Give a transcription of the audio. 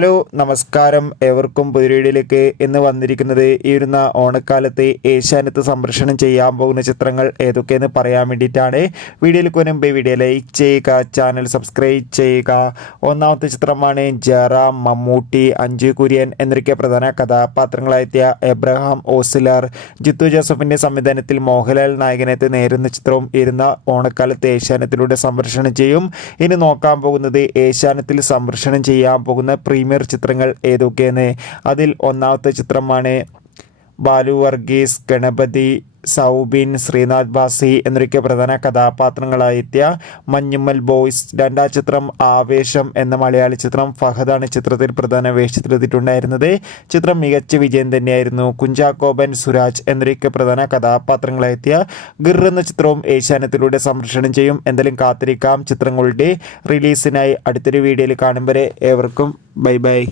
Hello നമസ്കാരം, ഏവർക്കും പുതിയൊരു ഇന്ന് വന്നിരിക്കുന്നത് ഈ വരുന്ന ഓണക്കാലത്ത് ഏഷ്യാനെറ്റ് സംപ്രേഷണം ചെയ്യാൻ പോകുന്ന ചിത്രങ്ങൾ ഏതൊക്കെയെന്ന് പറയാൻ വേണ്ടിയിട്ടാണ്. വീഡിയോയിലേക്ക് മുൻപ് വീഡിയോ ലൈക്ക് ചെയ്യുക, ചാനൽ സബ്സ്ക്രൈബ് ചെയ്യുക. ഒന്നാമത്തെ ചിത്രമാണ് ജയറാം, മമ്മൂട്ടി, അഞ്ജു കുര്യൻ എന്നൊക്കെ പ്രധാന കഥാപാത്രങ്ങളായെത്തിയ എബ്രഹാം ഓസ്ലർ, ജിത്തു ജോസഫിൻ്റെ സംവിധാനത്തിൽ മോഹൻലാൽ നായകനെത്തി നേരുന്ന ചിത്രവും ഇരുന്ന ഓണക്കാലത്ത് ഏഷ്യാനെറ്റിലൂടെ സംപ്രേഷണം ചെയ്യും. ഇനി നോക്കാൻ പോകുന്നത് ഏഷ്യാനെറ്റിൽ സംപ്രേഷണം ചെയ്യാൻ പോകുന്ന പ്രീമിയർ ചിത്രങ്ങൾ ഏതൊക്കെയെന്ന്. അതിൽ ഒന്നാമത്തെ ചിത്രമാണ് ബാലു വർഗീസ്, ഗണപതി, സൗബിൻ, ശ്രീനാഥ് ബാസി എന്നൊക്കെ പ്രധാന കഥാപാത്രങ്ങളായെത്തിയ മഞ്ഞുമ്മൽ ബോയ്സ്. രണ്ടാം ചിത്രം ആവേശം എന്ന മലയാളി ചിത്രം. ഫഹദാണ് ചിത്രത്തിൽ പ്രധാന വേഷത്തിലെത്തിയിട്ടുണ്ടായിരുന്നത്. ചിത്രം മികച്ച വിജയം തന്നെയായിരുന്നു. കുഞ്ചാക്കോബൻ, സുരാജ് എന്നൊക്കെ പ്രധാന കഥാപാത്രങ്ങളായെത്തിയ ഗിർ എന്ന ചിത്രവും ഏഷ്യാനെറ്റിലൂടെ സംപ്രേഷണം ചെയ്യും. എന്തായാലും കാത്തിരിക്കാം ചിത്രങ്ങളുടെ റിലീസിനായി. അടുത്തൊരു വീഡിയോയിൽ കാണും വരെ ഏവർക്കും ബൈ ബൈ.